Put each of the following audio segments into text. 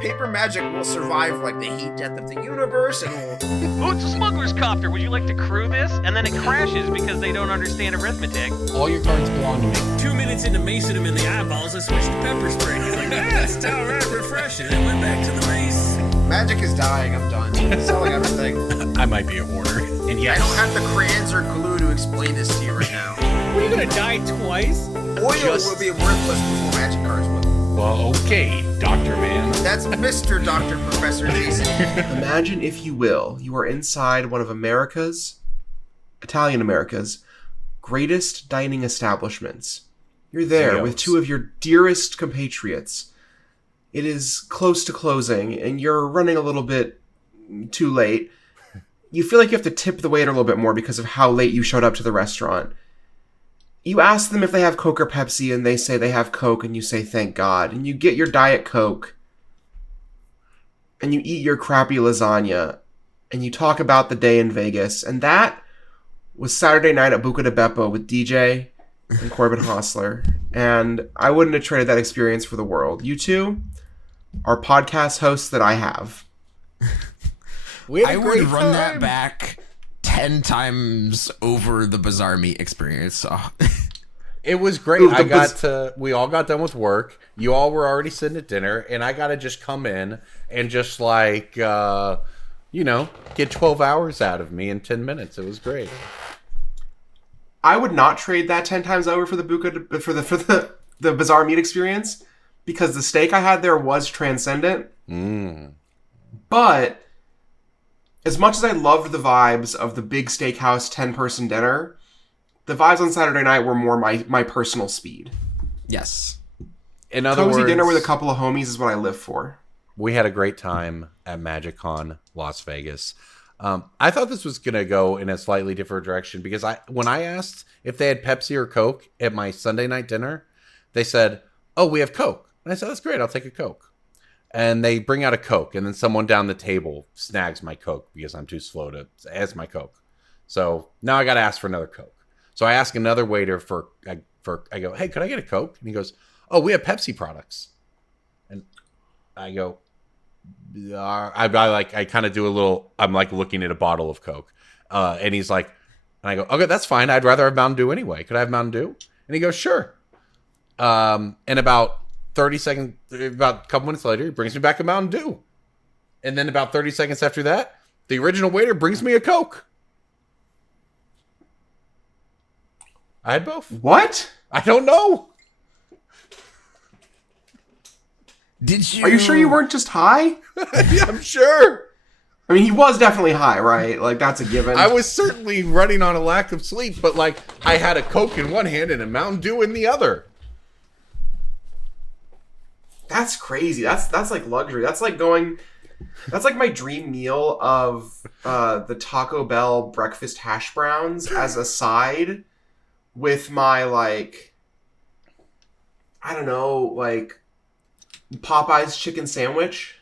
paper magic will survive like the heat death of the universe, and will... Oh, it's a smuggler's copter. Would you like to crew this? And then it crashes because they don't understand arithmetic. All your cards belong to me. 2 minutes into macing him in the eyeballs, I switched to pepper spray. He's like, it's all right, refreshing. And went back to the mace. Magic is dying. I'm done. Selling everything. I might be a hoarder. And yes, I don't have the crayons or glue to explain this to you right now. What, are you gonna die twice? Oil will be worthless before magic cards will. well, okay, Dr. Man. That's Mr. Dr. Professor Jason. Imagine, if you will, you are inside one of Italian America's, greatest dining establishments. You're there with two of your dearest compatriots. It is close to closing, and you're running a little bit too late. You feel like you have to tip the waiter a little bit more because of how late you showed up to the restaurant. You ask them if they have Coke or Pepsi, and they say they have Coke, and you say thank God. And you get your Diet Coke, and you eat your crappy lasagna, and you talk about the day in Vegas. And that was Saturday night at Buca di Beppo with DJ and Corbin Hostler. And I wouldn't have traded that experience for the world. You two are podcast hosts that I have. I would run that back 10 times over the Bizarre Meat experience. So. It was great. We all got done with work. You all were already sitting at dinner, and I got to just come in and just like, get 12 hours out of me in 10 minutes. It was great. I would not trade that 10 times over for the the Bizarre Meat experience, because the steak I had there was transcendent. But as much as I loved the vibes of the big steakhouse 10-person dinner, the vibes on Saturday night were more my personal speed. Yes. In other Cozy words, dinner with a couple of homies is what I live for. We had a great time at MagicCon Las Vegas. I thought this was going to go in a slightly different direction, because when I asked if they had Pepsi or Coke at my Sunday night dinner, they said, "Oh, we have Coke." And I said, "That's great. I'll take a Coke." And they bring out a Coke, and then someone down the table snags my Coke because I'm too slow to ask my Coke. So now I got to ask for another Coke. So I ask another waiter I go, "Hey, could I get a Coke?" And he goes, "Oh, we have Pepsi products." And I go, I kind of do a little, I'm like looking at a bottle of Coke. And he's like, and I go, "Okay, that's fine. I'd rather have Mountain Dew anyway. Could I have Mountain Dew?" And he goes, "Sure." And about a couple minutes later, he brings me back a Mountain Dew. And then about 30 seconds after that, the original waiter brings me a Coke. I had both. What? I don't know. Did you? Are you sure you weren't just high? Yeah, I'm sure. I mean, he was definitely high, right? Like, that's a given. I was certainly running on a lack of sleep, but like I had a Coke in one hand and a Mountain Dew in the other. That's crazy. That's like luxury. That's like my dream meal of the Taco Bell breakfast hash browns as a side with my, like, I don't know, like Popeye's chicken sandwich.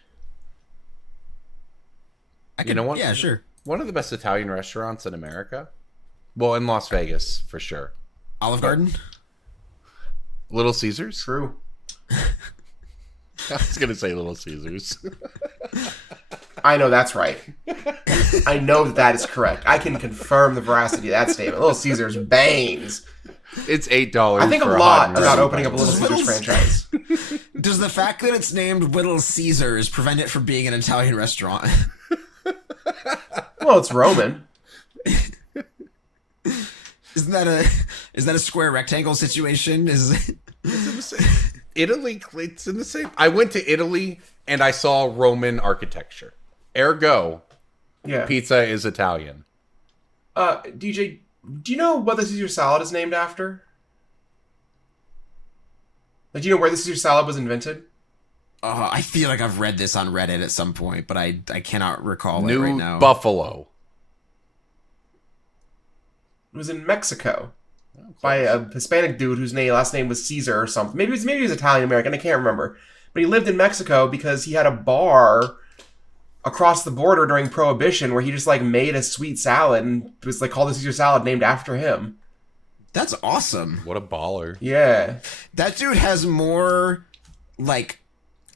Yeah, sure. One of the best Italian restaurants in America. Well, in Las Vegas, for sure. Olive Garden? Little Caesars? True. I was going to say Little Caesars. I know that's right. I know that is correct. I can confirm the veracity of that statement. Little Caesars bangs. It's $8. I think a lot about opening up a Little Caesars franchise. Does the fact that it's named Little Caesars prevent it from being an Italian restaurant? Well, it's Roman. Is that a square rectangle situation? It's in the same. Italy, it's in the same. I went to Italy and I saw Roman architecture. Ergo, Yeah. pizza is Italian. DJ, do you know what the Caesar salad is named after? Like, do you know where the Caesar salad was invented? I feel like I've read this on Reddit at some point, but I cannot recall New it right now. Buffalo. It was in Mexico by a Hispanic dude whose last name was Caesar or something. Maybe he was Italian American. I can't remember. But he lived in Mexico because he had a bar across the border during Prohibition where he just like made a sweet salad and it was like called the Caesar salad, named after him. That's awesome. What a baller. Yeah. That dude has more like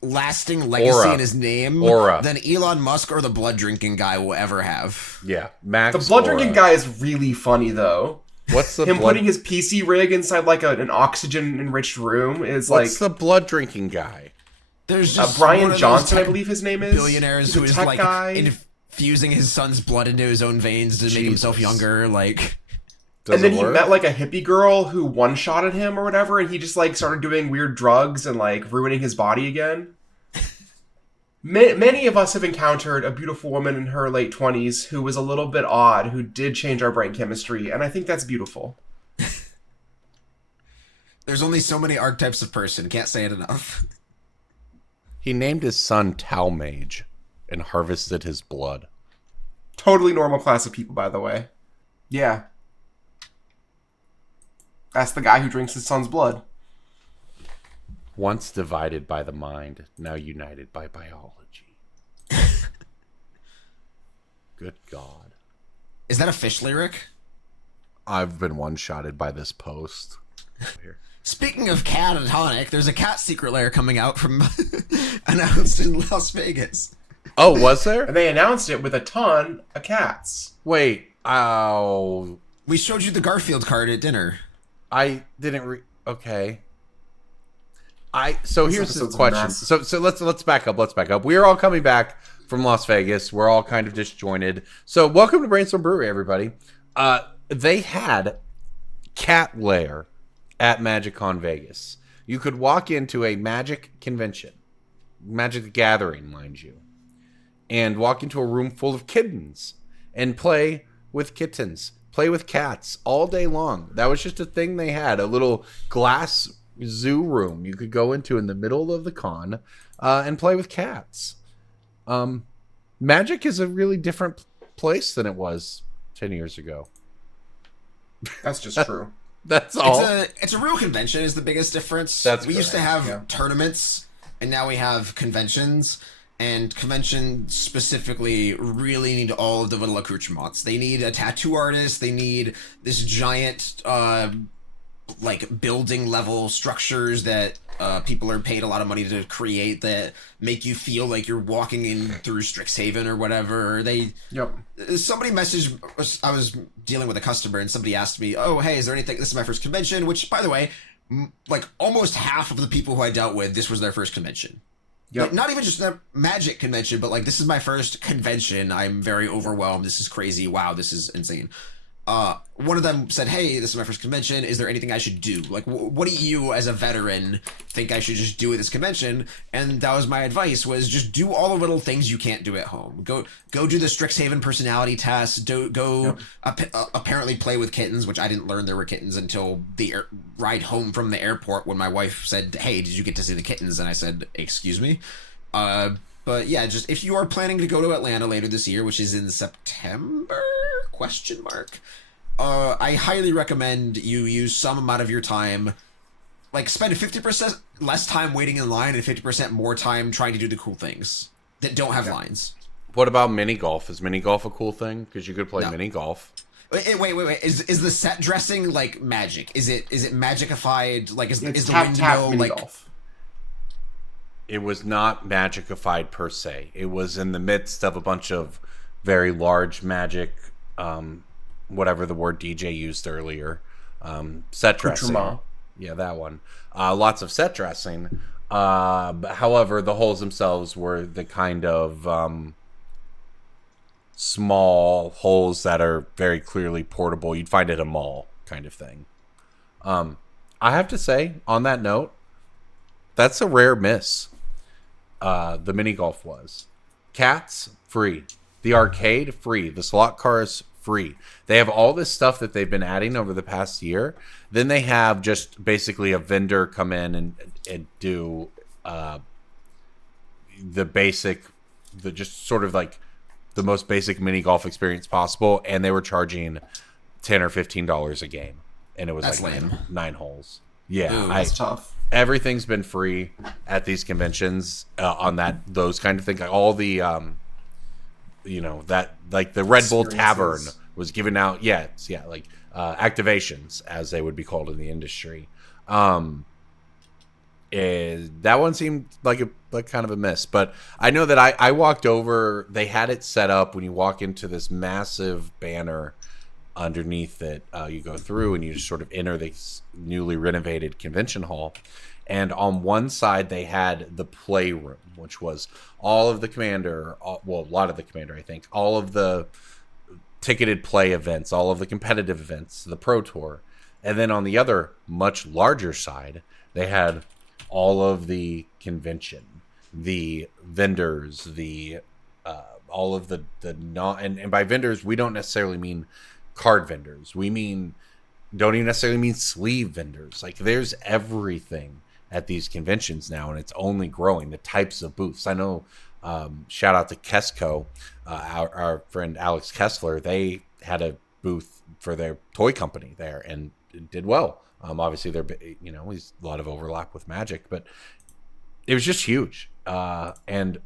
lasting legacy Aura. in his name Aura. than Elon Musk or the blood drinking guy will ever have. Yeah, Max. The blood drinking Aura. guy is really funny though. What's the Him blood? putting his PC rig inside like an oxygen enriched room is What's the blood drinking guy? There's just Brian one of those Johnson, I tech believe his name is. billionaires He's who a is tech like guy. infusing his son's blood into his own veins to make himself Jesus. younger. Like, Does and then it he work? met like a hippie girl who one-shotted him or whatever, and he just like started doing weird drugs and like ruining his body again. Many of us have encountered a beautiful woman in her late 20s who was a little bit odd, who did change our brain chemistry, and I think that's beautiful. there's only so many archetypes of person. Can't say it enough. He named his son Talmage and harvested his blood. Totally normal class of people, by the way. Yeah. That's the guy who drinks his son's blood. Once divided by the mind, now united by biology. Good God. Is that a Fish lyric? I've been one-shotted by this post. Here. Speaking of catatonic, there's a cat secret lair coming out from announced in Las Vegas. Oh, was there? And they announced it with a ton of cats. Wait. Oh, We showed you the Garfield card at dinner. I didn't okay. So here's the episode's a question. mess. So let's back up. Let's back up. We are all coming back from Las Vegas. We're all kind of disjointed. So welcome to Brainstorm Brewery, everybody. They had Cat Lair at MagicCon Vegas. You could walk into a Magic convention, Magic the Gathering, mind you, and walk into a room full of kittens and play with kittens, play with cats all day long. That was just a thing they had, a little glass zoo room you could go into in the middle of the con and play with cats. Magic is a really different place than it was 10 years ago. That's just true. That's all. It's a real convention is the biggest difference. That's we used to correct, have tournaments, and now we have conventions. And conventions specifically really need all of the little accoutrements. They need a tattoo artist. They need this giant, like building level structures that people are paid a lot of money to create that make you feel like you're walking in through Strixhaven or whatever. Somebody messaged, I was dealing with a customer and somebody asked me, oh, hey, is there anything, this is my first convention, which by the way, like almost half of the people who I dealt with, this was their first convention. Like, not even just a Magic convention, but like, this is my first convention. I'm very overwhelmed. This is crazy. Wow, this is insane. One of them said, hey, this is my first convention. Is there anything I should do? Like, what do you, as a veteran, think I should just do at this convention? And that was my advice, was just do all the little things you can't do at home. Go do the Strixhaven personality test. Apparently play with kittens, which I didn't learn there were kittens until the ride home from the airport when my wife said, hey, did you get to see the kittens? And I said, excuse me? But yeah, just if you are planning to go to Atlanta later this year, which is in September? ? I highly recommend you use some amount of your time, like spend 50% less time waiting in line and 50% more time trying to do the cool things that don't have lines. What about mini golf? Is mini golf a cool thing? Because you could play mini golf. Wait. Is the set dressing like Magic? Is it magicified? Like is the tap window mini like? golf. It was not magicified per se. It was in the midst of a bunch of very large magic, whatever the word DJ used earlier, set dressing. Accoutrement. Yeah, that one. Lots of set dressing. However, the holes themselves were the kind of small holes that are very clearly portable. You'd find at a mall kind of thing. I have to say, on that note, that's a rare miss. The mini golf was. Cats, free. The arcade, free. The slot cars, free. They have all this stuff that they've been adding over the past year. Then they have just basically a vendor come in and do the basic, just sort of like the most basic mini golf experience possible. And they were charging $10 or $15 a game. And it was That's like lame. nine holes. Yeah. Ooh, that's tough. Everything's been free at these conventions on those kind of things. Like all the, that like the Red Bull Tavern was giving out. Like activations as they would be called in the industry. That one seemed like kind of a miss. But I know that I walked over. They had it set up when you walk into this massive banner underneath it. You go through and you just sort of enter this newly renovated convention hall. And on one side, they had the playroom, which was all of the Commander, a lot of the Commander, I think, all of the ticketed play events, all of the competitive events, the Pro Tour. And then on the other, much larger side, they had all of the convention, the vendors, the all of the non, and by vendors, we don't necessarily mean card vendors. We don't even necessarily mean sleeve vendors. Like, there's everything at these conventions now, and it's only growing. The types of booths. I know. Shout out to Kesco, our friend Alex Kessler. They had a booth for their toy company there, and it did well. Obviously, he's a lot of overlap with Magic, but it was just huge. And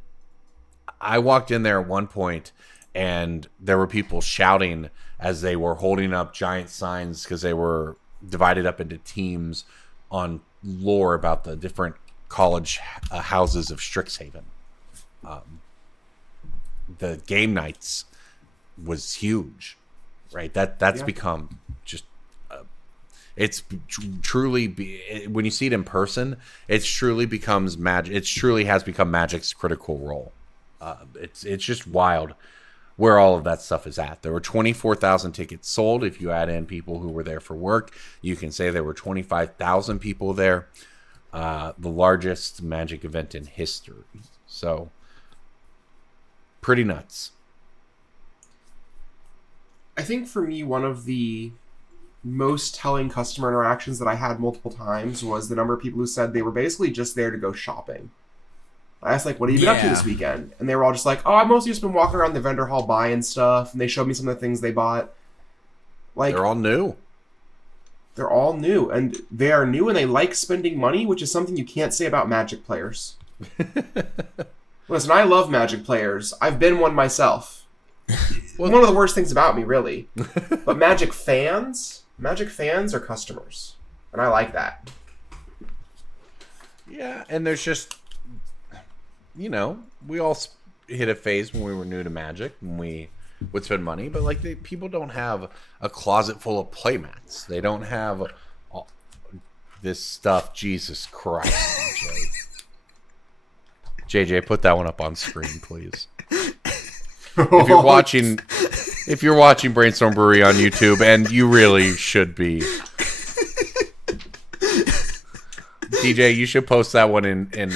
I walked in there at one point, and there were people shouting as they were holding up giant signs because they were divided up into teams on lore about the different college houses of Strixhaven. The game nights was huge, right? That's become just it's truly when you see it in person, it truly becomes Magic. It truly has become Magic's critical role. It's just wild where all of that stuff is at. There were 24,000 tickets sold. If you add in people who were there for work, you can say there were 25,000 people there. The largest Magic event in history. So, pretty nuts. I think for me, one of the most telling customer interactions that I had multiple times was the number of people who said they were basically just there to go shopping. I asked, like, what have you been up to this weekend? And they were all just like, oh, I've mostly just been walking around the vendor hall buying stuff. And they showed me some of the things they bought. Like, they're all new. They're all new. And they are new and they like spending money, which is something you can't say about Magic players. Listen, I love Magic players. I've been one myself. One of the worst things about me, really. But Magic fans are customers. And I like that. Yeah, and there's just, we all hit a phase when we were new to Magic, when we would spend money, but people don't have a closet full of playmats. They don't have this stuff. Jesus Christ, JJ, put that one up on screen, please. If you're watching Brainstorm Brewery on YouTube, and you really should be, DJ, you should post that one in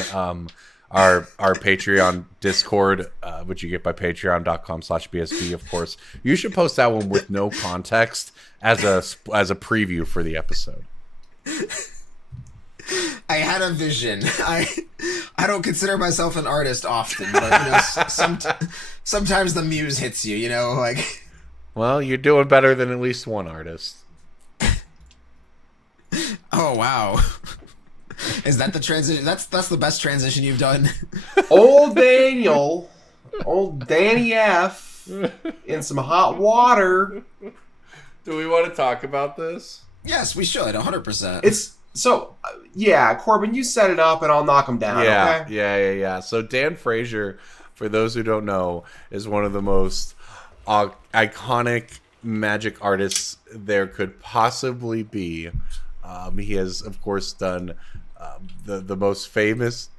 our Patreon Discord, which you get by patreon.com/BSB, of course. You should post that one with no context as a preview for the episode. I had a vision. I don't consider myself an artist often, but sometimes the muse hits you, like. Well, you're doing better than at least one artist. Oh wow. Is that the transition? That's the best transition you've done. Old Danny F in some hot water. Do we want to talk about this? Yes, we should. 100%. It's so Corbin, you set it up and I'll knock him down. Yeah, okay? yeah. So Dan Frazier, for those who don't know, is one of the most iconic Magic artists there could possibly be. He has, of course, done the most famous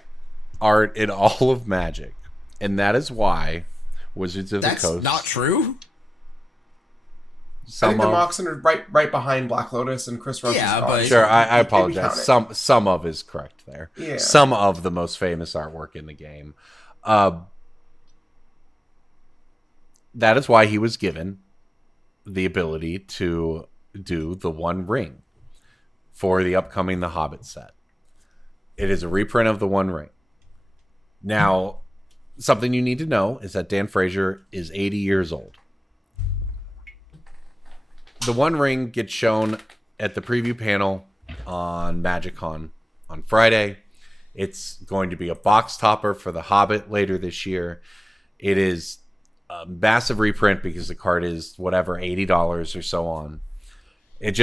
art in all of Magic, and that is why Wizards of the Coast. That's not true. I think the Moxen are right behind Black Lotus and Chris Roach's but sure. I apologize. Some of is correct there. Yeah. Some of the most famous artwork in the game. That is why he was given the ability to do the One Ring for the upcoming The Hobbit set. It is a reprint of the One Ring. Now, something you need to know is that Dan Frazier is 80 years old. The One Ring gets shown at the preview panel on MagicCon on Friday. It's going to be a box topper for The Hobbit later this year. It is a massive reprint because the card is whatever, $80 or so on. It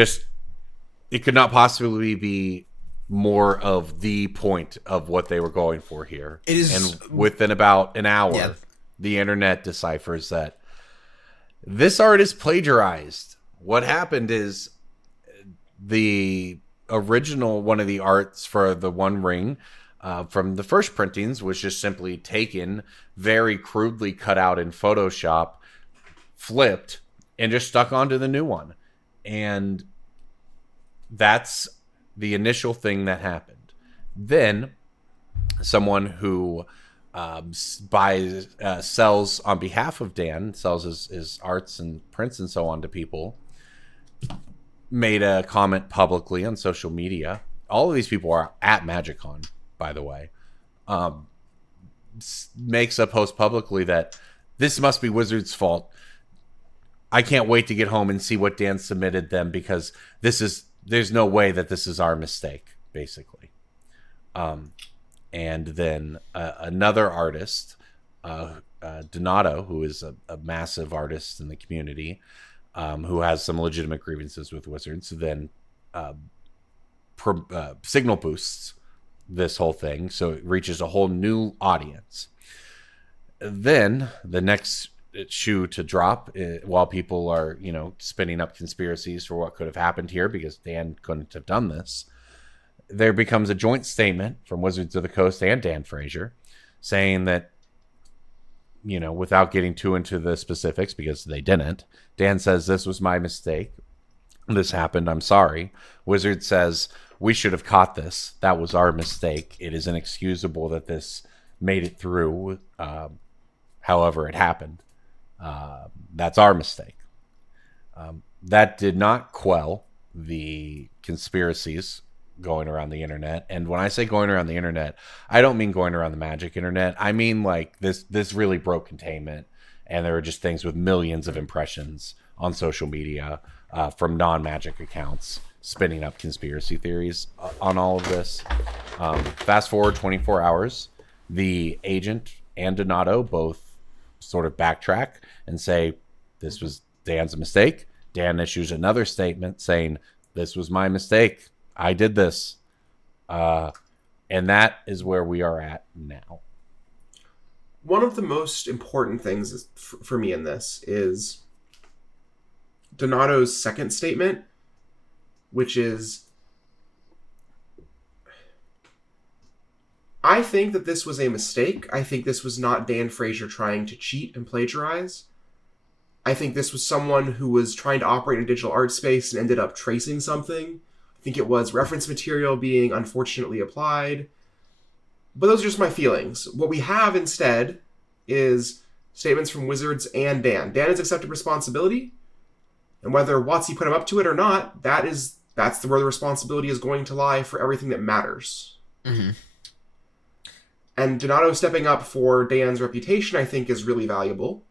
could not possibly be more of the point of what they were going for here. It is, and within about an hour, yeah. the internet deciphers that this art is plagiarized. What happened is the original one of the arts for the One Ring from the first printings was just simply taken, very crudely cut out in Photoshop, flipped, and just stuck onto the new one. And that's the initial thing that happened. Then someone who sells on behalf of Dan, sells his arts and prints and so on to people, made a comment publicly on social media. All of these people are at MagicCon, by the way. Makes a post publicly that this must be Wizards' fault. I can't wait to get home and see what Dan submitted them, because there's no way that this is our mistake, basically. And then another artist, Donato, who is a massive artist in the community, who has some legitimate grievances with Wizards, then signal boosts this whole thing, so it reaches a whole new audience. Then the next shoe to drop, while people are spinning up conspiracies for what could have happened here because Dan couldn't have done this, there becomes a joint statement from Wizards of the Coast and Dan Frazier saying that, without getting too into the specifics because they didn't, Dan says, this was my mistake, this happened, I'm sorry. Wizards says, we should have caught this, that was our mistake, it is inexcusable that this made it through, however it happened. That's our mistake. That did not quell the conspiracies going around the internet. And when I say going around the internet, I don't mean going around the Magic internet. I mean like this really broke containment, and there were just things with millions of impressions on social media from non-Magic accounts spinning up conspiracy theories on all of this. Fast forward 24 hours, the agent and Donato both sort of backtrack and say this was Dan's mistake. Dan issues another statement saying this was my mistake, I did this, and that is where we are at now. One of the most important things for me in this is Donato's second statement, which is, I think that this was a mistake. I think this was not Dan Frazier trying to cheat and plagiarize. I think this was someone who was trying to operate in a digital art space and ended up tracing something. I think it was reference material being unfortunately applied. But those are just my feelings. What we have instead is statements from Wizards and Dan. Dan has accepted responsibility, and whether WotC put him up to it or not, that's where the responsibility is going to lie for everything that matters. Mm-hmm. And Donato stepping up for Dan's reputation, I think, is really valuable.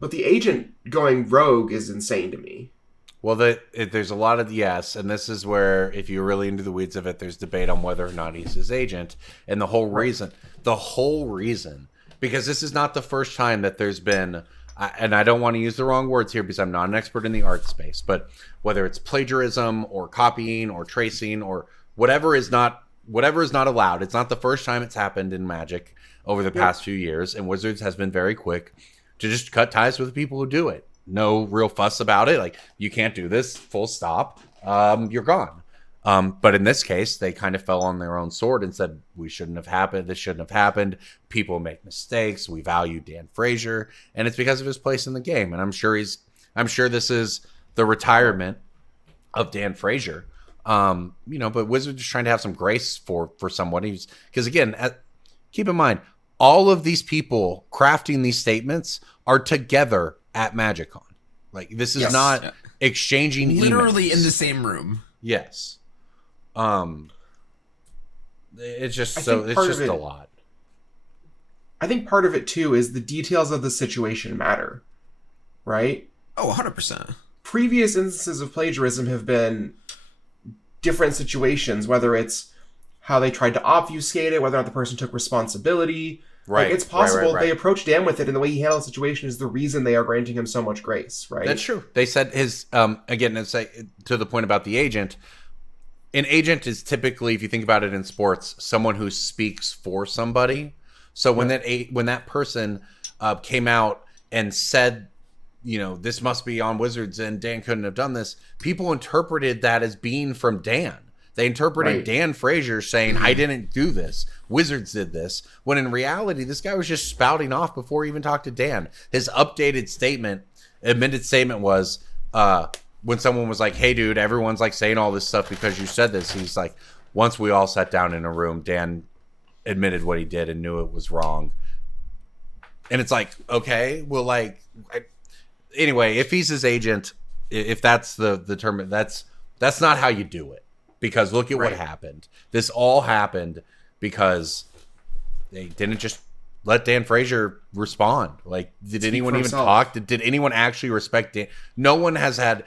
But the agent going rogue is insane to me. Well, there's a lot of yes, and this is where, if you're really into the weeds of it, there's debate on whether or not he's his agent. And the whole reason, because this is not the first time that there's been, and I don't want to use the wrong words here because I'm not an expert in the art space, but whether it's plagiarism or copying or tracing or whatever is not allowed, it's not the first time it's happened in Magic over the past few years, and Wizards has been very quick to just cut ties with the people who do it. No real fuss about it. Like, you can't do this, full stop. You're gone. But in this case, they kind of fell on their own sword and said, this shouldn't have happened. People make mistakes. We value Dan Frazier, and it's because of his place in the game. And I'm sure this is the retirement of Dan Frazier. But Wizards is trying to have some grace for someone because again, keep in mind, all of these people crafting these statements are together at MagicCon. Like, this is not exchanging literally emails. in the same room. Yes. It's just a lot. I think part of it too is the details of the situation matter, right? Oh, 100%. Previous instances of plagiarism have been different situations, whether it's how they tried to obfuscate it, whether or not the person took responsibility. Right. Like, it's possible they approached Dan with it, and the way he handled the situation is the reason they are granting him so much grace, right? That's true. They said his, again, it's like, to the point about the agent, an agent is typically, if you think about it in sports, someone who speaks for somebody. So when that person came out and said, you know, this must be on Wizards and Dan couldn't have done this, people interpreted that as being from Dan. They interpreted Dan Frazier saying, I didn't do this. Wizards did this. When in reality, this guy was just spouting off before he even talked to Dan. His admitted statement was, when someone was like, hey, dude, everyone's like saying all this stuff because you said this. He's like, once we all sat down in a room, Dan admitted what he did and knew it was wrong. And it's like, okay, well, like, anyway, if he's his agent, if that's the term, that's not how you do it. Because look at what happened. This all happened because they didn't just let Dan Frazier respond. Like, did anyone even talk? Did anyone actually respect Dan? No one has had,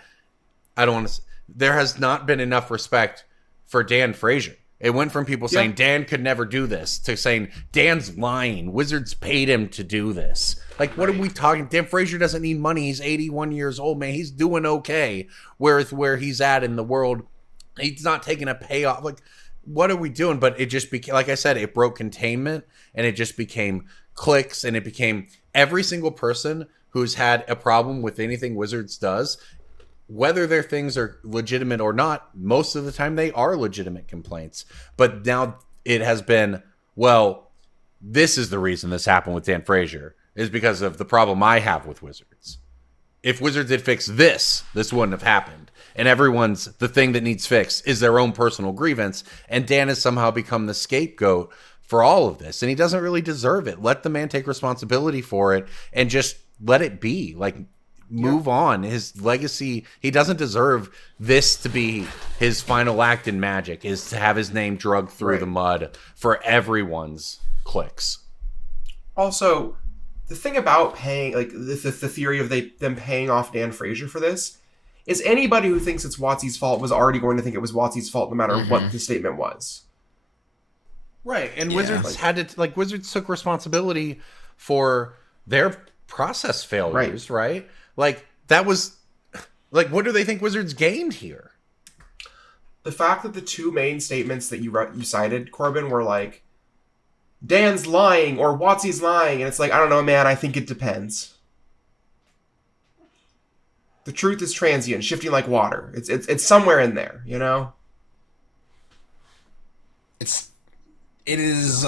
there has not been enough respect for Dan Frazier. It went from people saying Dan could never do this to saying Dan's lying. Wizards paid him to do this. Like, what are we talking? Dan Frazier doesn't need money. He's 81 years old, man. He's doing okay where he's at in the world. He's not taking a payoff. Like, what are we doing? But it just became, like I said, it broke containment, and it just became clicks, and it became every single person who's had a problem with anything Wizards does, whether their things are legitimate or not, most of the time they are legitimate complaints. But now it has been, well, this is the reason this happened with Dan Frazier, is because of the problem I have with Wizards. If Wizards had fixed this wouldn't have happened. And the thing that needs fixed is their own personal grievance. And Dan has somehow become the scapegoat for all of this. And he doesn't really deserve it. Let the man take responsibility for it and just let it be. Like, move on. His legacy, he doesn't deserve this to be his final act in Magic, is to have his name drugged through the mud for everyone's clicks. Also, the thing about paying, like, the theory of them paying off Dan Frazier for this, is anybody who thinks it's WotC's fault was already going to think it was WotC's fault no matter what the statement was. Right, and Wizards Wizards took responsibility for their process failures, right? Like, that was, like, what do they think Wizards gained here? The fact that the two main statements that you cited, Corbin, were like, Dan's lying or WotC's lying, and it's like, I don't know, man, I think it depends. The truth is transient, shifting like water. It's somewhere in there, you know? It is,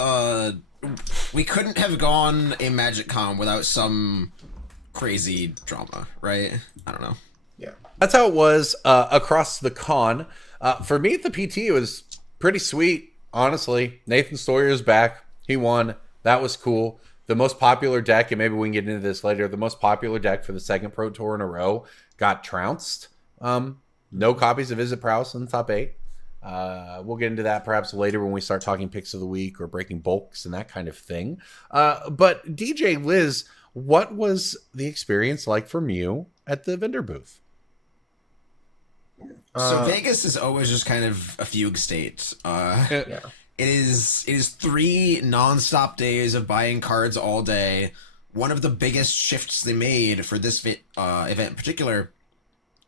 we couldn't have gone a Magic Con without some crazy drama, right? I don't know. Yeah. That's how it was across the con. For me at the PT, it was pretty sweet, honestly. Nathan Sawyer's back. He won. That was cool. The most popular deck, and maybe we can get into this later, the most popular deck for the second Pro Tour in a row got trounced. No copies of Visit Prowess in the top 8. We'll get into that perhaps later when we start talking picks of the week or breaking bulks and that kind of thing. But DJ Liz, what was the experience like from you at the Vender booth? So Vegas is always just kind of a fugue state. It is 3 nonstop days of buying cards all day. One of the biggest shifts they made for this event in particular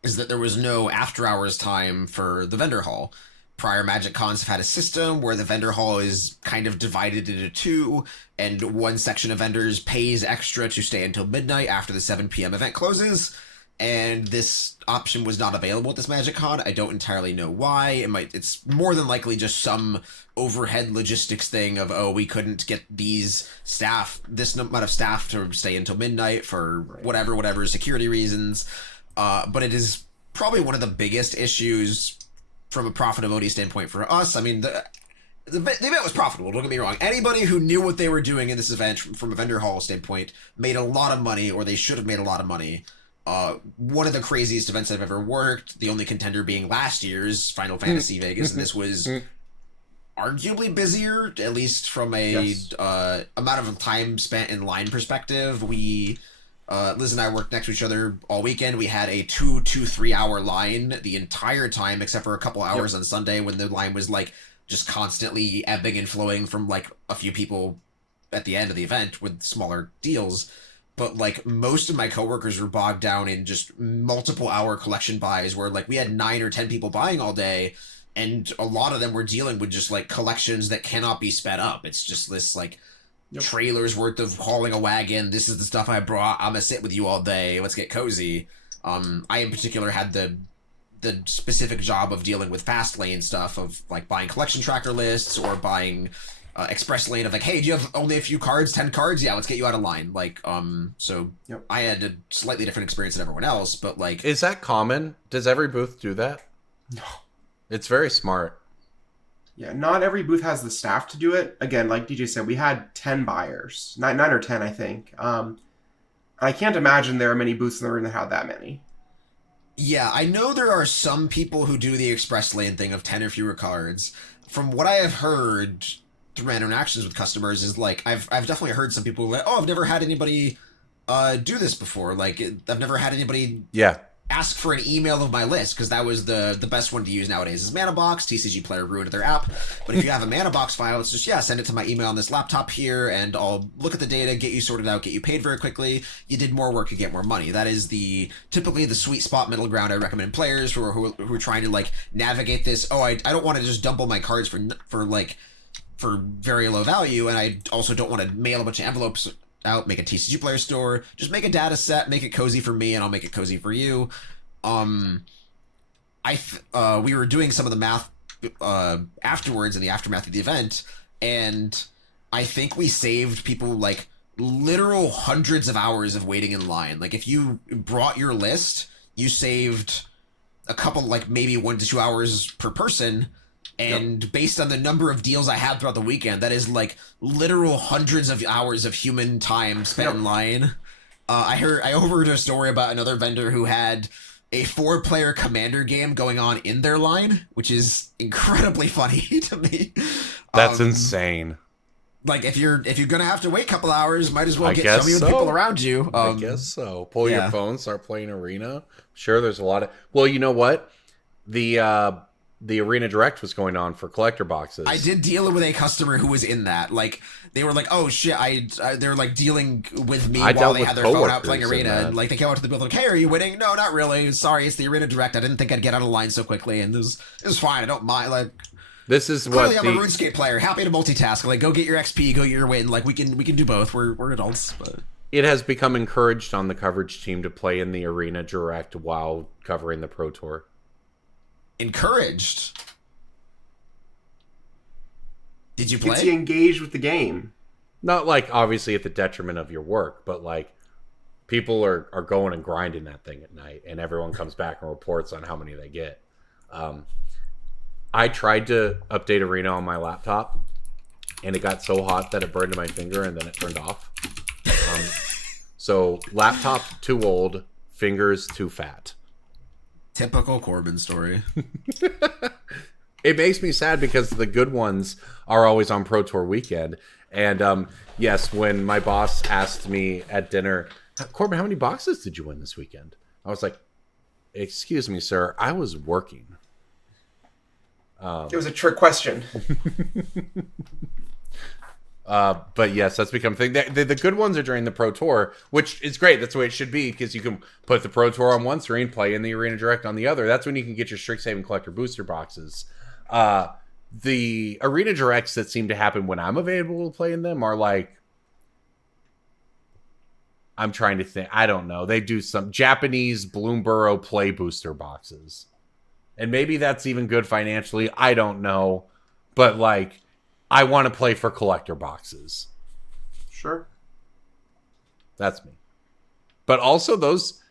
is that there was no after hours time for the vendor hall. Prior Magic Cons have had a system where the vendor hall is kind of divided into 2, and one section of vendors pays extra to stay until midnight after the 7 p.m. event closes. And this option was not available at this Magic Con. I don't entirely know why. It's more than likely just some overhead logistics thing of, oh, we couldn't get this amount of staff to stay until midnight for whatever security reasons. But it is probably one of the biggest issues from a profitability standpoint for us. I mean, the event was profitable, don't get me wrong. Anybody who knew what they were doing in this event from a vendor hall standpoint made a lot of money, or they should have made a lot of money. One of the craziest events I've ever worked, the only contender being last year's Final Fantasy Vegas, and this was arguably busier, at least from a amount of time spent in line perspective. We, Liz and I worked next to each other all weekend. We had a 3 hour line the entire time, except for a couple hours on Sunday when the line was like just constantly ebbing and flowing from like a few people at the end of the event with smaller deals. But like most of my coworkers were bogged down in just multiple hour collection buys where like we had 9 or 10 people buying all day, and a lot of them were dealing with just like collections that cannot be sped up. It's just this like trailers worth of hauling a wagon. This is the stuff I brought. I'm gonna sit with you all day. Let's get cozy. I in particular had the specific job of dealing with fast lane stuff, of like buying collection tracker lists or buying express lane of like, hey, do you have only a few cards, 10 cards? Yeah, let's get you out of line. Like, so I had a slightly different experience than everyone else, but like, is that common? Does every booth do that? No. It's very smart. Yeah, not every booth has the staff to do it. Again, like DJ said, we had 10 buyers, 9 or 10, I think. I can't imagine there are many booths in the room that had that many. Yeah, I know there are some people who do the express lane thing of 10 or fewer cards. From what I have heard through my interactions with customers is like, I've definitely heard some people like, oh, I've never had anybody do this before. Like, I've never had anybody ask for an email of my list, because that was the best one to use nowadays is Mana Box. TCG Player ruined their app, but if you have a Mana Box file, it's just send it to my email on this laptop here, and I'll look at the data, get you sorted out, get you paid very quickly. You did more work, you get more money. That is typically the sweet spot middle ground I recommend players who are trying to like navigate this. Oh, I don't want to just dump all my cards for very low value, and I also don't want to mail a bunch of envelopes out, make a TCG Player store. Just make a data set, make it cozy for me, and I'll make it cozy for you. We were doing some of the math afterwards in the aftermath of the event, and I think we saved people like literal hundreds of hours of waiting in line. Like, if you brought your list, you saved a couple, like maybe 1 to 2 hours per person. And based on the number of deals I had throughout the weekend, that is like literal hundreds of hours of human time spent in line. I overheard a story about another vendor who had a 4-player commander game going on in their line, which is incredibly funny to me. That's insane. Like, if you're gonna have to wait a couple hours, might as well get some of the people around you. I guess so. Pull your phone, start playing Arena. Sure, there's a lot of. Well, you know what? The Arena Direct was going on for collector boxes. I did deal with a customer who was in that. Like, they were like, oh shit, they're like dealing with me while they had their phone out playing Arena. And like, they came out to the building like, hey, are you winning? No, not really. Sorry, it's the Arena Direct. I didn't think I'd get out of line so quickly. And it was fine. I don't mind. Like, this is clearly I'm a RuneScape player. Happy to multitask. Like, go get your XP, go get your win. Like, we can do both. We're adults. But it has become encouraged on the coverage team to play in the Arena Direct while covering the Pro Tour. Encouraged? Did you play? Gets you engaged with the game. Not like obviously at the detriment of your work, but like people are going and grinding that thing at night, and everyone comes back and reports on how many they get. I tried to update Arena on my laptop, and it got so hot that it burned my finger, and then it turned off. So laptop too old, fingers too fat. Typical Corbin story. It makes me sad because the good ones are always on Pro Tour weekend. And yes, when my boss asked me at dinner, Corbin, how many boxes did you win this weekend? I was like, excuse me, sir, I was working. It was a trick question. But yes, that's become a thing. The good ones are during the Pro Tour, which is great. That's the way it should be, because you can put the Pro Tour on one screen, play in the Arena Direct on the other. That's when you can get your Strixhaven Collector booster boxes. The Arena Directs that seem to happen when I'm available to play in them are like, I'm trying to think. I don't know. They do some Japanese Bloomborough play booster boxes. And maybe that's even good financially. I don't know. But like, I want to play for collector boxes. Sure. That's me. But also those,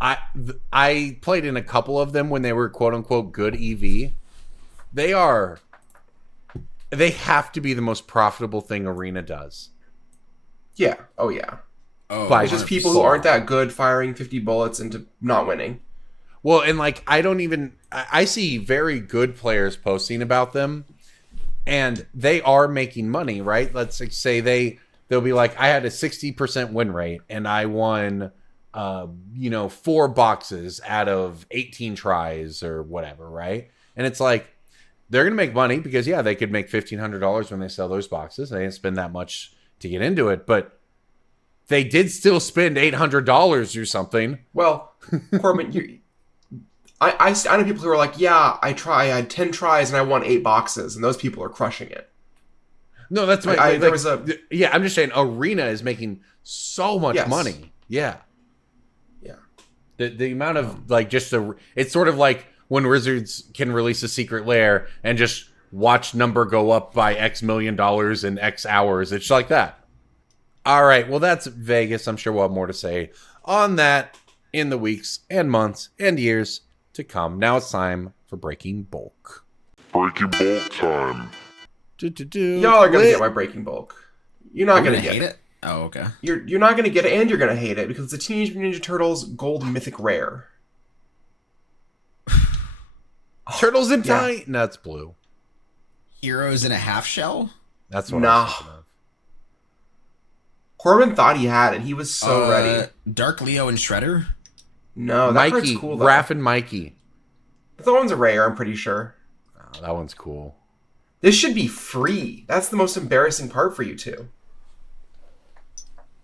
I played in a couple of them when they were quote unquote good EV. They have to be the most profitable thing Arena does. Yeah. Oh yeah. Oh, it's just people who aren't that good firing 50 bullets into not winning. Well, and like, I see very good players posting about them, and they are making money, right? Let's say they'll be like, I had a 60% win rate and I won, 4 boxes out of 18 tries or whatever, right? And it's like, they're going to make money because, yeah, they could make $1,500 when they sell those boxes. They didn't spend that much to get into it, but they did still spend $800 or something. Well, Corbin, I know people who are like, yeah, I had 10 tries and I won 8 boxes, and those people are crushing it. No, that's my. I'm just saying, Arena is making so much money. Yeah. Yeah. The amount of it's sort of like when Wizards can release a secret lair and just watch number go up by X million dollars in X hours. It's like that. All right. Well, that's Vegas. I'm sure we'll have more to say on that in the weeks and months and years to come. Now it's time for Breaking Bulk. Breaking Bulk time. Y'all are gonna get my Breaking Bulk. You're not gonna hate it. Oh, okay. You're not gonna get it, and you're gonna hate it because it's a Teenage Mutant Ninja Turtles Gold Mythic Rare. Turtles in Time. No, it's blue. Heroes in a half shell. That's what I was thinking of. Corbin thought he had it. He was so ready. Dark Leo and Shredder. No, that part's cool though. Raph and Mikey. That one's a rare, I'm pretty sure. Oh, that one's cool. This should be free. That's the most embarrassing part for you two.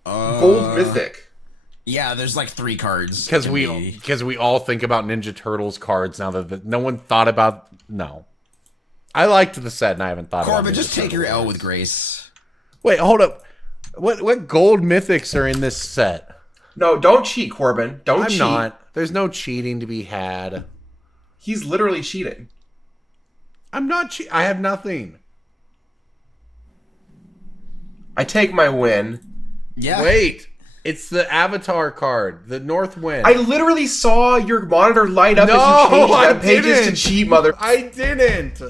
Gold Mythic. Yeah, there's like 3 cards. Because we all think about Ninja Turtles cards now that no one thought about. No, I liked the set and I haven't thought about it. Corbin, just take your L with grace. Wait, hold up. What gold mythics are in this set? No, don't cheat, Corbin. Don't cheat. I'm not. There's no cheating to be had. He's literally cheating. I'm not cheating. I have nothing. I take my win. Yeah. Wait. It's the Avatar card, the North Wind. I literally saw your monitor light up as you changed web pages to cheat, mother. I didn't.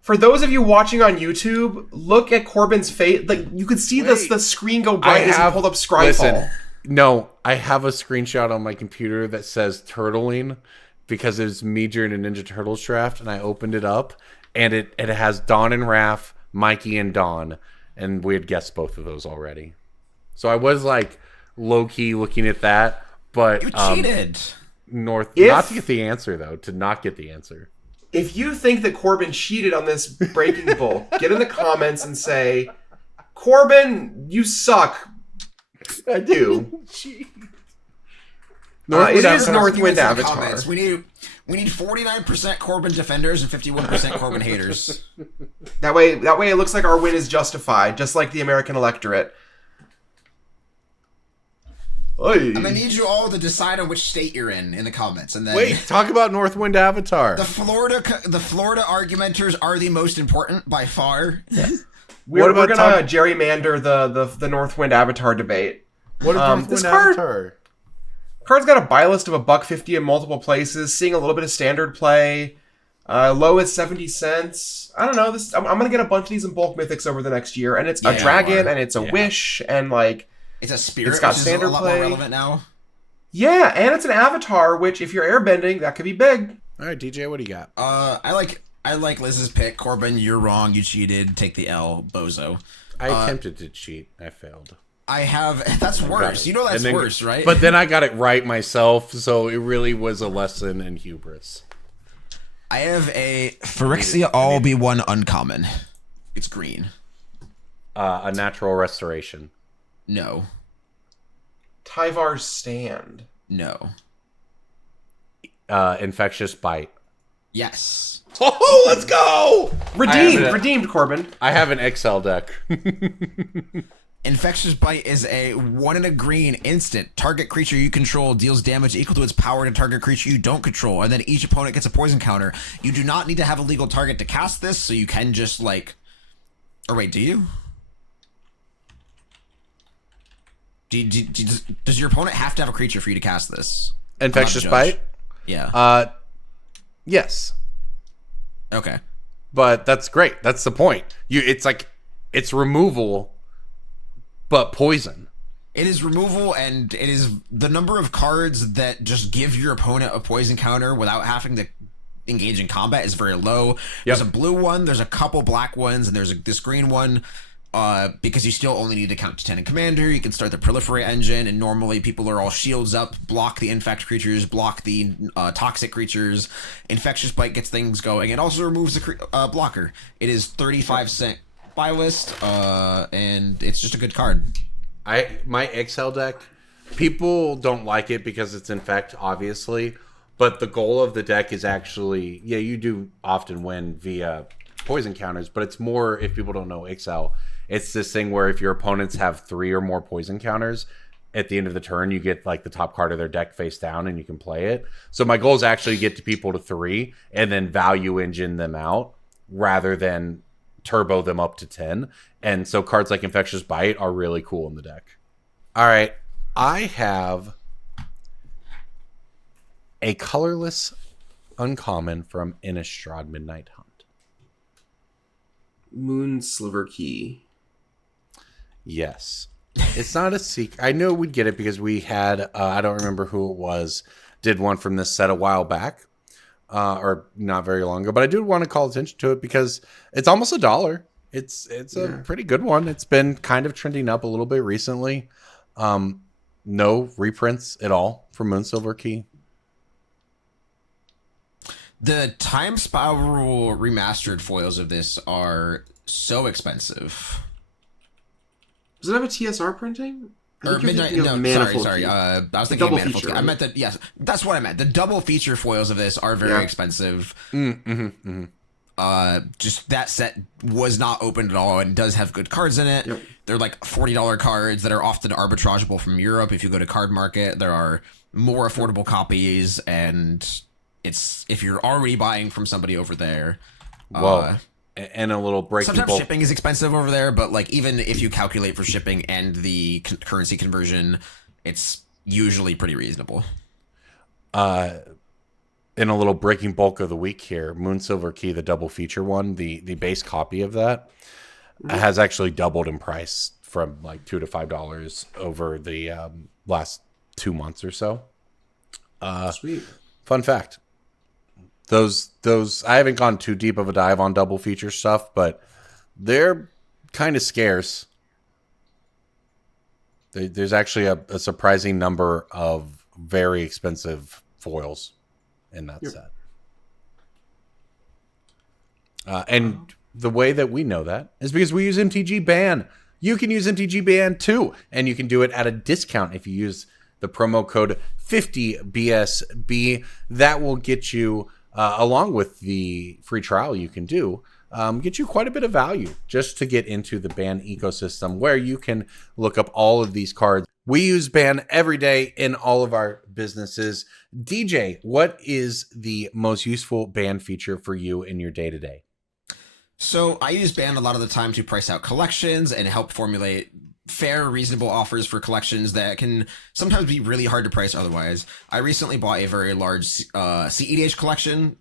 For those of you watching on YouTube, look at Corbin's face. Like you could see the screen go bright as he pulled up Scryfall. No, I have a screenshot on my computer that says turtling because it was me during a Ninja Turtles draft, and I opened it up, and it has Dawn and Raph, Mikey and Dawn, and we had guessed both of those already. So I was like low key looking at that, but you cheated. Not to get the answer though. To not get the answer. If you think that Corbin cheated on this Breaking Bulk, get in the comments and say, Corbin, you suck. I do. It is Northwind Avatar. We need 49% Corbin defenders and 51% Corbin haters. That way it looks like our win is justified, just like the American electorate. I'm gonna need you all to decide on which state you're in the comments, and then wait. Talk about Northwind Avatar. The Florida argumenters are the most important by far. We're gonna gerrymander the Northwind Avatar debate. What is Northwind Avatar? Card's got a buy list of $1.50 in multiple places, seeing a little bit of standard play. Low is 70 cents. I don't know. I'm gonna get a bunch of these in bulk mythics over the next year, and it's a dragon, and it's a wish, and like. It's a spirit, it's got which standard is a lot play. more relevant now. Yeah, and it's an avatar, which if you're airbending, that could be big. All right, DJ, what do you got? I like Liz's pick. Corbin, you're wrong. You cheated. Take the L, bozo. I attempted to cheat. I failed. I have. That's worse. You know that's worse, right? But then I got it right myself, so it really was a lesson in hubris. I have a Phyrexia All Be One uncommon. It's green. A natural restoration. No. Tyvar's Stand. No. Infectious Bite. Yes. Oh, let's go! Redeemed, Corbin. I have an XL deck. Infectious Bite is a 1 and a green instant. Target creature you control deals damage equal to its power to target creature you don't control, and then each opponent gets a poison counter. You do not need to have a legal target to cast this, so you can just like... Or wait, do you? Does your opponent have to have a creature for you to cast this? Infectious Bite? Yeah. Yes. Okay. But that's great. That's the point. It's removal, but poison. It is removal, and it is the number of cards that just give your opponent a poison counter without having to engage in combat is very low. Yep. There's a blue one, there's a couple black ones, and there's this green one. Because you still only need to count to 10 in Commander, you can start the Proliferate engine, and normally people are all shields up, block the infect creatures, block the toxic creatures. Infectious Bite gets things going. It also removes a blocker. It is 35-cent buy list, and it's just a good card. My XL deck, people don't like it because it's infect, obviously, But the goal of the deck is actually, you do often win via poison counters, but it's more, if people don't know Excel, it's this thing where if your opponents have 3 or more poison counters, at the end of the turn, you get like the top card of their deck face down and you can play it. So my goal is actually get to people to 3 and then value engine them out rather than turbo them up to 10. And so cards like Infectious Bite are really cool in the deck. All right. I have a colorless uncommon from Innistrad Midnight Hunt. Moon Sliver Key. Yes. It's not a secret. I knew we'd get it because we had, I don't remember who it was, did one from this set a while back, or not very long ago. But I do want to call attention to it because it's almost $1. It's a pretty good one. It's been kind of trending up a little bit recently. No reprints at all for Moon Silver Key. The Time Spiral remastered foils of this are so expensive. Does it have a TSR printing? Or Midnight, sorry. I was thinking double Manifold feature, Key. right? I meant that, yes, that's what I meant. The double feature foils of this are very expensive. Just that set was not opened at all and does have good cards in it. Yep. They're like $40 cards that are often arbitrageable from Europe. If you go to Card Market, there are more affordable copies, and it's if you're already buying from somebody over there. And a little break. Sometimes shipping is expensive over there, but like even if you calculate for shipping and the currency conversion, it's usually pretty reasonable. In a little breaking bulk of the week here, Moon Silver Key, the double feature one, the base copy of that has actually doubled in price from like $2 to $5 over the last 2 months or so. Sweet. Fun fact. Those I haven't gone too deep of a dive on double feature stuff, but they're kind of scarce. There's actually a surprising number of very expensive foils in that set. And the way that we know that is because we use MTG Ban. You can use MTG Ban too, and you can do it at a discount if you use the promo code 50BSB. That will get you, along with the free trial you can do, get you quite a bit of value just to get into the Ban ecosystem where you can look up all of these cards. We use Ban every day in all of our businesses. DJ, what is the most useful Ban feature for you in your day-to-day? So I use Ban a lot of the time to price out collections and help formulate fair, reasonable offers for collections that can sometimes be really hard to price otherwise. I recently bought a very large CEDH collection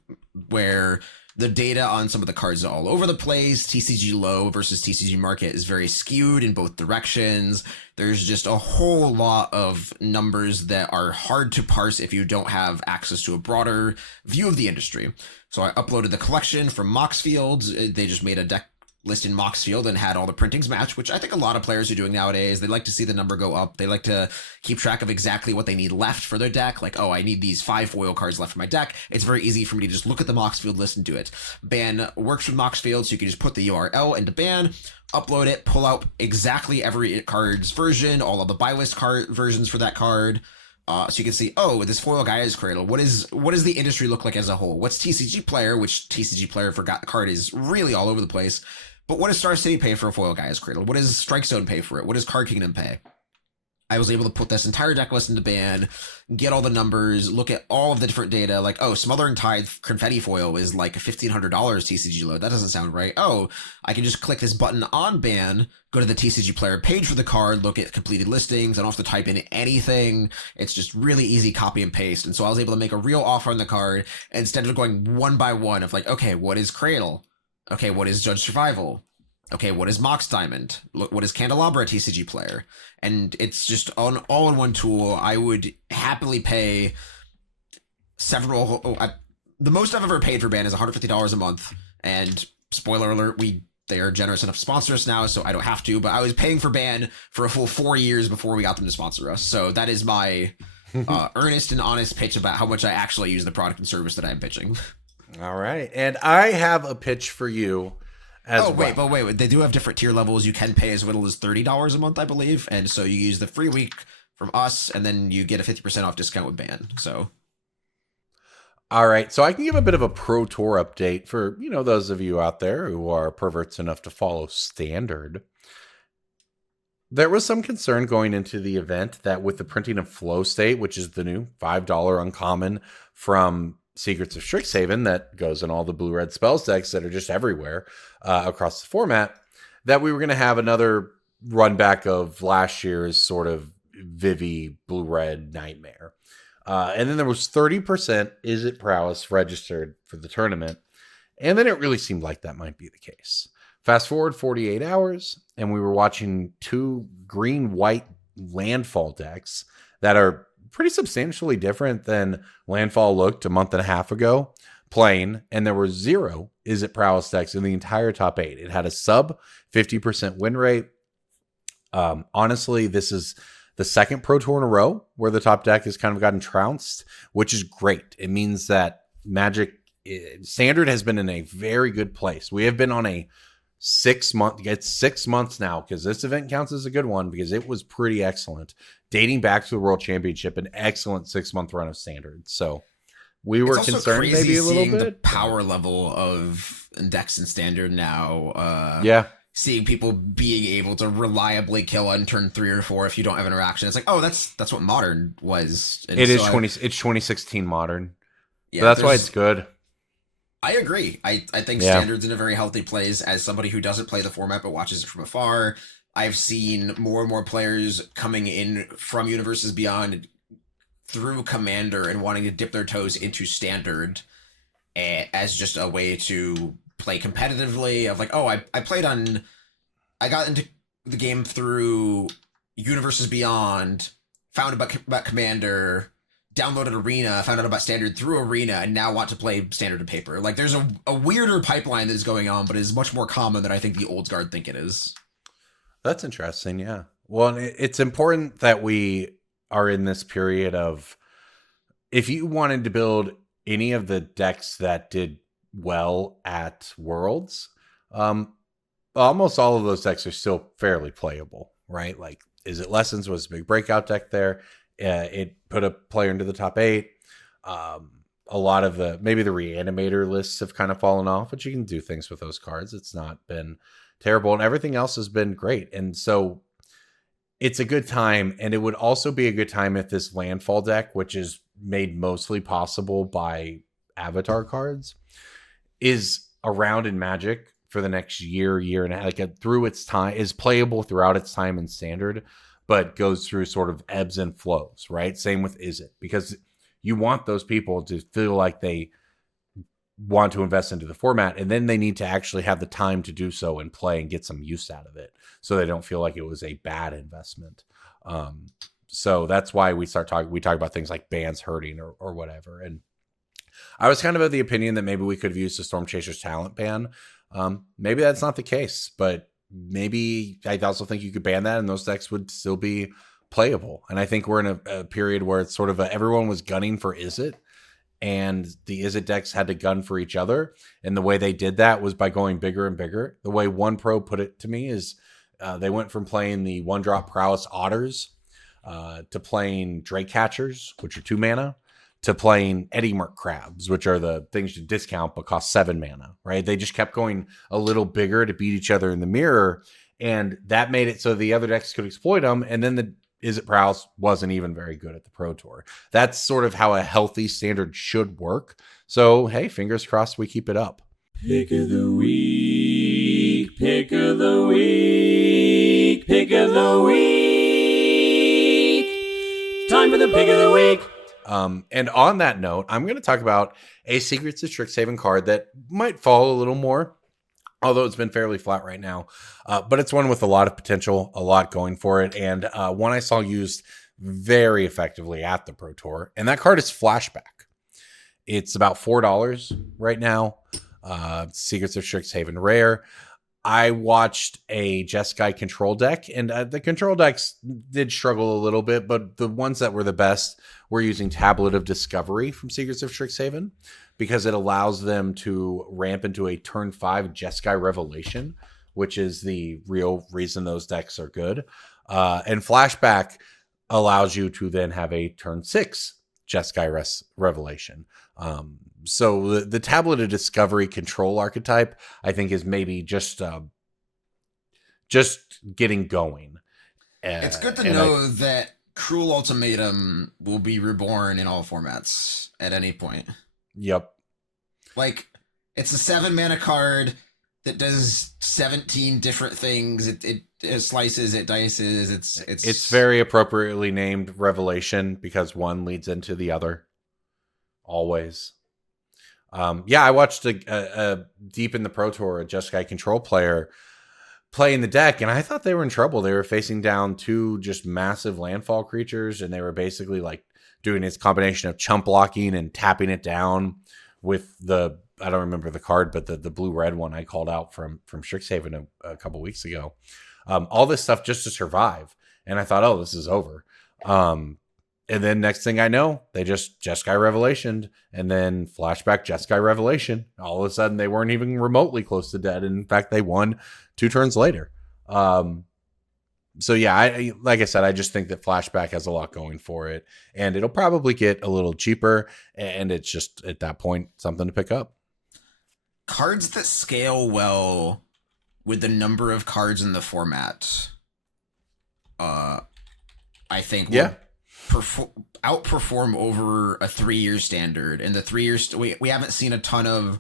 where the data on some of the cards are all over the place. TCG low versus TCG market is very skewed in both directions. There's just a whole lot of numbers that are hard to parse if you don't have access to a broader view of the industry. So I uploaded the collection from Moxfield. They just made a deck list in Moxfield and had all the printings match, which I think a lot of players are doing nowadays. They like to see the number go up. They like to keep track of exactly what they need left for their deck. Like, oh, I need these 5 foil cards left for my deck. It's very easy for me to just look at the Moxfield list and do it. Ban works with Moxfield, so you can just put the URL into Ban, upload it, pull out exactly every card's version, all of the buy list card versions for that card. So you can see, oh, this foil Gaia's Cradle. What does the industry look like as a whole? What's TCG Player, which TCG Player forgot the card is really all over the place. But what does Star City pay for a foil Gaia's Cradle? What does Strike Zone pay for it? What does Card Kingdom pay? I was able to put this entire deck list into Ban, get all the numbers, look at all of the different data, like, oh, Smothering Tide Confetti Foil is like $1,500 TCG load. That doesn't sound right. Oh, I can just click this button on Ban, go to the TCG Player page for the card, look at completed listings. I don't have to type in anything. It's just really easy copy and paste. And so I was able to make a real offer on the card instead of going one by one of like, okay, what is Cradle? Okay, what is Judge Survival? Okay, what is Mox Diamond? What is Candelabra TCG Player? And it's just an all-in-one tool. I would happily pay several... the most I've ever paid for Ban is $150 a month. And spoiler alert, they are generous enough to sponsor us now, so I don't have to. But I was paying for Ban for a full 4 years before we got them to sponsor us. So that is my earnest and honest pitch about how much I actually use the product and service that I'm pitching. All right. And I have a pitch for you as well. Wait. They do have different tier levels. You can pay as little as $30 a month, I believe. And so you use the free week from us, and then you get a 50% off discount with Ban. So All right, so I can give a bit of a Pro Tour update for, those of you out there who are perverts enough to follow Standard. There was some concern going into the event that with the printing of Flow State, which is the new $5 uncommon from Secrets of Strixhaven that goes in all the blue-red spells decks that are just everywhere across the format, that we were going to have another run back of last year's sort of Vivi blue-red nightmare. And then there was 30% Is It Prowess registered for the tournament. And then it really seemed like that might be the case. Fast forward 48 hours, and we were watching 2 green-white landfall decks that are pretty substantially different than landfall looked a month and a half ago playing, and there were 0 Is It Prowess decks in the entire top 8. It had a sub 50% win rate. Honestly, this is the second Pro Tour in a row where the top deck has kind of gotten trounced, which is great. It means that Magic Standard has been in a very good place. We have been on a 6-month, it's 6 months now, because this event counts as a good one because it was pretty excellent, dating back to the World Championship, an excellent 6-month run of Standard. So we were concerned maybe a little bit. The power level of decks in Standard now. Seeing people being able to reliably kill on turn 3 or 4 if you don't have interaction. It's like, oh, that's what Modern was. And it's 2016 Modern. Yeah, so that's why it's good. I agree. I think Standard's in a very healthy place. As somebody who doesn't play the format but watches it from afar, I've seen more and more players coming in from Universes Beyond through Commander and wanting to dip their toes into Standard as just a way to play competitively. Of like, oh, I got into the game through Universes Beyond, found about Commander, downloaded Arena, found out about Standard through Arena, and now want to play Standard and Paper. Like, there's a weirder pipeline that is going on, but is much more common than I think the old guard think it is. That's interesting, yeah. Well, it's important that we are in this period of, if you wanted to build any of the decks that did well at Worlds, almost all of those decks are still fairly playable, right? Like, Is It Lessons was a big breakout deck there. It put a player into the top 8. A lot of maybe the Reanimator lists have kind of fallen off, but you can do things with those cards. It's not been terrible, and everything else has been great. And so it's a good time, and it would also be a good time if this Landfall deck, which is made mostly possible by Avatar cards, is around in Magic for the next year and a half, like through its time, is playable throughout its time in Standard, but goes through sort of ebbs and flows, right? Same with Is It, because you want those people to feel like they want to invest into the format, and then they need to actually have the time to do so and play and get some use out of it, so they don't feel like it was a bad investment. So that's why we talk about things like bans hurting or whatever. And I was kind of the opinion that maybe we could have used the Storm Chasers talent ban. Maybe that's not the case, but maybe I also think you could ban that and those decks would still be playable. And I think we're in a period where it's sort of everyone was gunning for Is It, and the Is It decks had to gun for each other. And the way they did that was by going bigger and bigger. The way one pro put it to me is they went from playing the 1-drop Prowess Otters to playing Drake Catchers, which are 2 mana, to playing Eddie Merc Crabs, which are the things you discount but cost 7 mana, right? They just kept going a little bigger to beat each other in the mirror, and that made it so the other decks could exploit them, and then the Is It Prowess wasn't even very good at the Pro Tour. That's sort of how a healthy Standard should work. So, hey, fingers crossed we keep it up. Pick of the week, pick of the week, pick of the week. Time for the pick of the week. And on that note, I'm going to talk about a Secrets of Strixhaven card that might fall a little more, although it's been fairly flat right now. But it's one with a lot of potential, a lot going for it, and one I saw used very effectively at the Pro Tour. And that card is Flashback. It's about $4 right now. Secrets of Strixhaven rare. I watched a Jeskai control deck, and the control decks did struggle a little bit, but the ones that were the best were using Tablet of Discovery from Secrets of Strixhaven, because it allows them to ramp into a turn 5 Jeskai Revelation, which is the real reason those decks are good. And Flashback allows you to then have a turn 6 Jeskai Revelation. So the Tablet of Discovery control archetype, I think, is maybe just getting going. It's good to know that Cruel Ultimatum will be reborn in all formats at any point. Yep. Like, it's a 7-mana card that does 17 different things. It slices, it dices. It's very appropriately named Revelation because one leads into the other. Always. I watched a deep in the Pro Tour, a Jeskai control player playing the deck, and I thought they were in trouble. They were facing down 2 just massive landfall creatures, and they were basically like doing this combination of chump blocking and tapping it down with the, I don't remember the card, but the blue-red one I called out from Strixhaven a couple weeks ago. All this stuff just to survive. And I thought, oh, this is over. And then next thing I know, they just Jeskai Revelation, and then flashback Jeskai Revelation. All of a sudden, they weren't even remotely close to dead. And in fact, they won 2 turns later. So yeah, like I said, I just think that flashback has a lot going for it, and it'll probably get a little cheaper. And it's just at that point something to pick up. Cards that scale well with the number of cards in the format, I think will outperform over a 3-year standard. And the 3 years, we haven't seen a ton of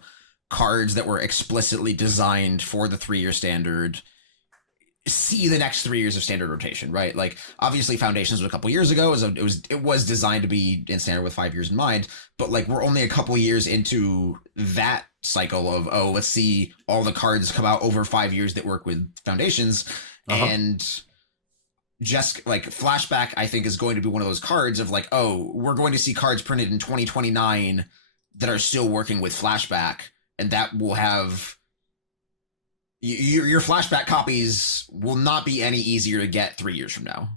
cards that were explicitly designed for the 3-year standard see the next 3 years of standard rotation, right? Like, obviously Foundations was a couple years ago. It was designed to be in standard with 5 years in mind, but like, we're only a couple years into that cycle of, oh, let's see all the cards come out over 5 years that work with Foundations. And just like flashback, I think, is going to be one of those cards of like, oh, we're going to see cards printed in 2029 that are still working with flashback, and that will have your flashback copies will not be any easier to get 3 years from now.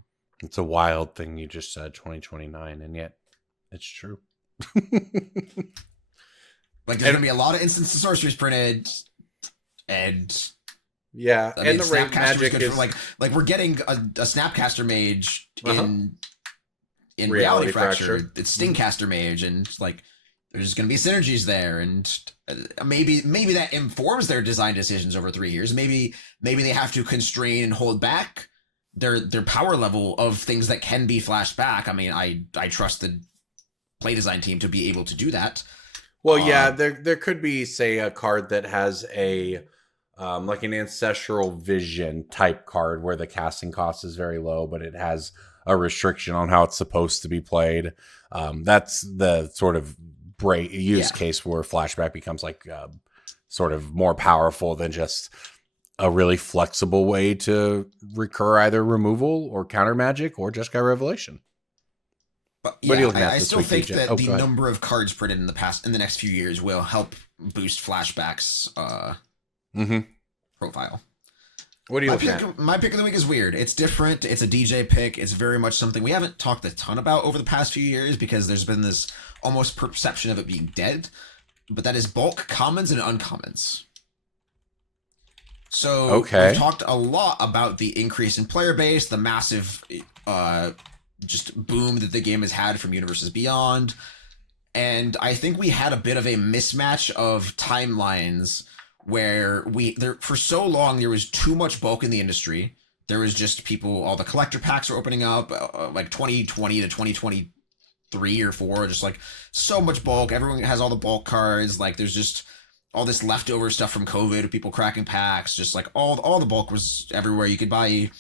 It's a wild thing you just said, 2029, and yet it's true. Like, there's gonna be a lot of instants of sorceries printed, and yeah, I mean, and the rate magic is like we're getting a Snapcaster Mage in Reality Fracture. It's Stingcaster Mage, and like, there's going to be synergies there, and maybe that informs their design decisions over 3 years. Maybe they have to constrain and hold back their power level of things that can be flashed back. I mean, I trust the play design team to be able to do that. Well, yeah, there could be, say, a card that has a like an Ancestral Vision type card where the casting cost is very low, but it has a restriction on how it's supposed to be played. That's the sort of use case where flashback becomes like sort of more powerful than just a really flexible way to recur either removal or counter magic or Jeskai Revelation. But yeah, I still think that the number of cards printed in the next few years will help boost flashback's profile. What do you think? My pick of the week is weird. It's different. It's a DJ pick. It's very much something we haven't talked a ton about over the past few years because there's been this almost perception of it being dead. But that is bulk commons and uncommons. So we've talked a lot about the increase in player base, the massive just boom that the game has had from Universes Beyond. And I think we had a bit of a mismatch of timelines where for so long there was too much bulk in the industry. There was just all the collector packs were opening up, like 2020 to 2023 or 4, just like so much bulk. Everyone has all the bulk cards. Like, there's just all this leftover stuff from COVID of people cracking packs. Just like all the bulk was everywhere. You could buy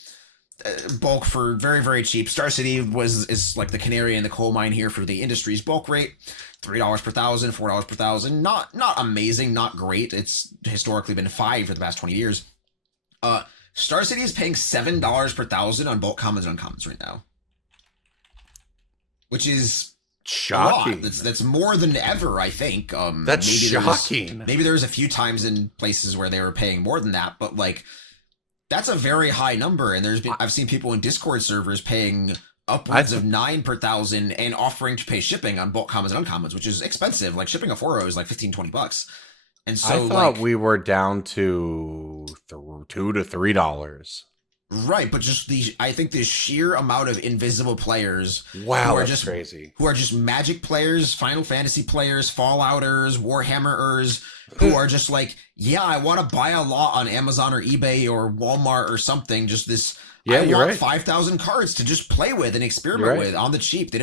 bulk for very, very cheap. Star City is like the canary in the coal mine here for the industry's bulk rate. $3 per thousand, $4 per thousand. Not amazing, not great. It's historically been $5 for the past 20 years. Star City is paying $7 per thousand on bulk commons and uncommons right now, which is shocking. That's more than ever, I think. That's shocking. Maybe there was a few times in places where they were paying more than that, but like, that's a very high number. And I've seen people in Discord servers paying upwards of $9 per thousand and offering to pay shipping on bulk commons and uncommons, which is expensive. Like, shipping a 4-0 is like $15-$20. And so I thought we were down to $2 to $3. Right, but just I think the sheer amount of invisible players Wow, who are that's just crazy. Who are just Magic players, Final Fantasy players, Fallouters, Warhammerers, who are just like, yeah, I want to buy a lot on Amazon or eBay or Walmart or something. Just this, Yeah, I you're want right. 5,000 cards to just play with and experiment You're right. with on the cheap.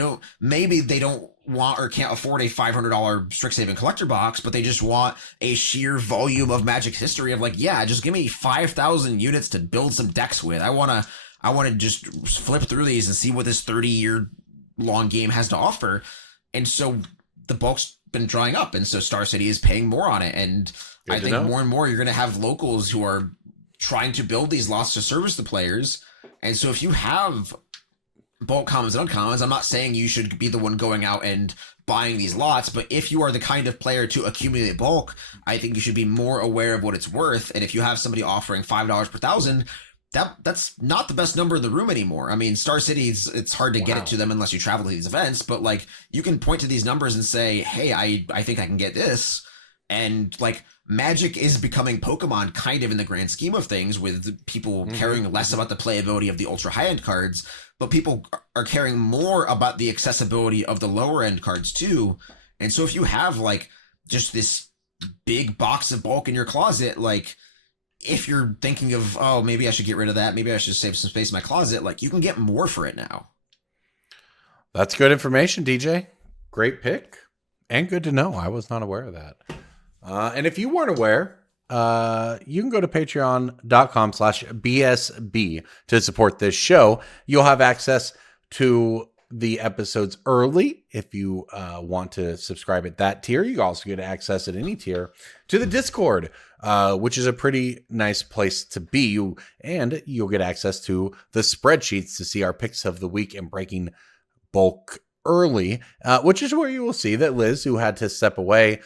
Maybe they don't want or can't afford a $500 Strixhaven collector box, but they just want a sheer volume of Magic history of like, yeah, just give me 5,000 units to build some decks with. I want to just flip through these and see what this 30-year long game has to offer. And so the bulk's been drying up, and so Star City is paying more on it. And I think more and more you're going to have locals who are trying to build these lots to service the players. And so if you have bulk commons and uncommons, I'm not saying you should be the one going out and buying these lots, but if you are the kind of player to accumulate bulk, I think you should be more aware of what it's worth. And if you have somebody offering $5 per 1,000, that's not the best number in the room anymore. I mean, Star Cities, it's hard to get it to them unless you travel to these events, but like you can point to these numbers and say, hey, I think I can get this. And like Magic is becoming Pokemon kind of in the grand scheme of things, with people caring less about the playability of the ultra high end cards, but people are caring more about the accessibility of the lower end cards too. And so if you have like just this big box of bulk in your closet, like if you're thinking of, oh, maybe I should get rid of that, maybe I should save some space in my closet, like you can get more for it now. That's good information, DJ. Great pick. And good to know. I was not aware of that. And if you weren't aware, you can go to patreon.com/BSB to support this show. You'll have access to the episodes early if you want to subscribe at that tier. You also get access at any tier to the Discord, which is a pretty nice place to be. And you'll get access to the spreadsheets to see our picks of the week and breaking bulk early, which is where you will see that Liz, who had to step away,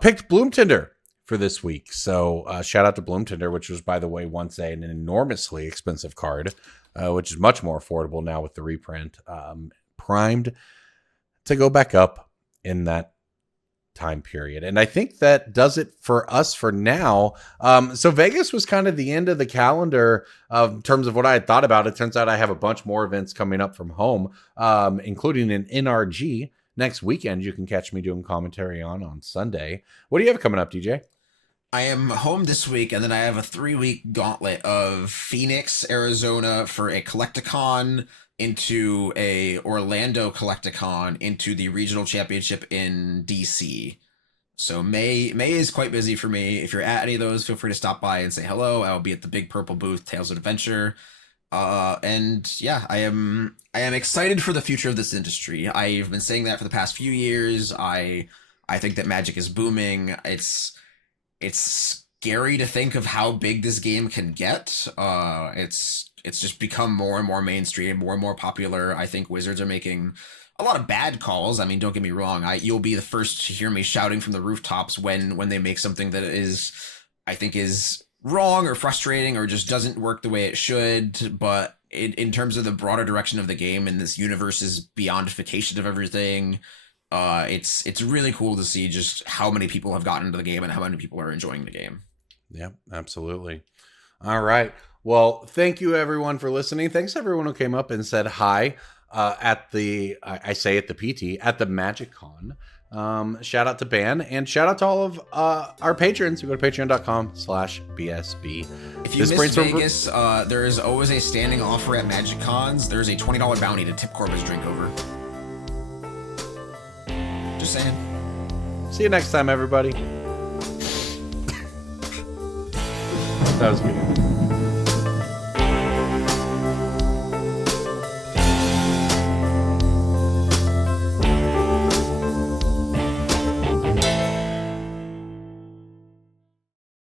picked Bloomtinder for this week. So shout out to Bloomtinder, which was, by the way, once an enormously expensive card, which is much more affordable now with the reprint, primed to go back up in that time period. And I think that does it for us for now. So Vegas was kind of the end of the calendar in terms of what I had thought about. It turns out I have a bunch more events coming up from home, including an NRG next weekend. You can catch me doing commentary on Sunday. What do you have coming up, DJ? I am home this week, and then I have a 3-week gauntlet of Phoenix, Arizona for a Collecticon, into a Orlando Collecticon, into the regional championship in DC. So May is quite busy for me. If you're at any of those, feel free to stop by and say hello. I'll be at the big purple booth, Tales of Adventure. And yeah, I am excited for the future of this industry. I've been saying that for the past few years. I think that Magic is booming. It's scary to think of how big this game can get. It's just become more and more mainstream, more and more popular. I think Wizards are making a lot of bad calls. I mean, don't get me wrong. You'll be the first to hear me shouting from the rooftops when they make something that I think is wrong or frustrating or just doesn't work the way it should. But in terms of the broader direction of the game and this universe's beyondification of everything, it's really cool to see just how many people have gotten into the game and how many people are enjoying the game. Yeah, absolutely. All right. Well, thank you everyone for listening. Thanks everyone who came up and said hi at the PT at the MagicCon. Shout out to Ban and shout out to all of our patrons who go to patreon.com/BSB. If you miss Vegas, there is always a standing offer at Magic Cons. There's a $20 bounty to tip Corbin's drink over. Just saying. See you next time, everybody. That was good.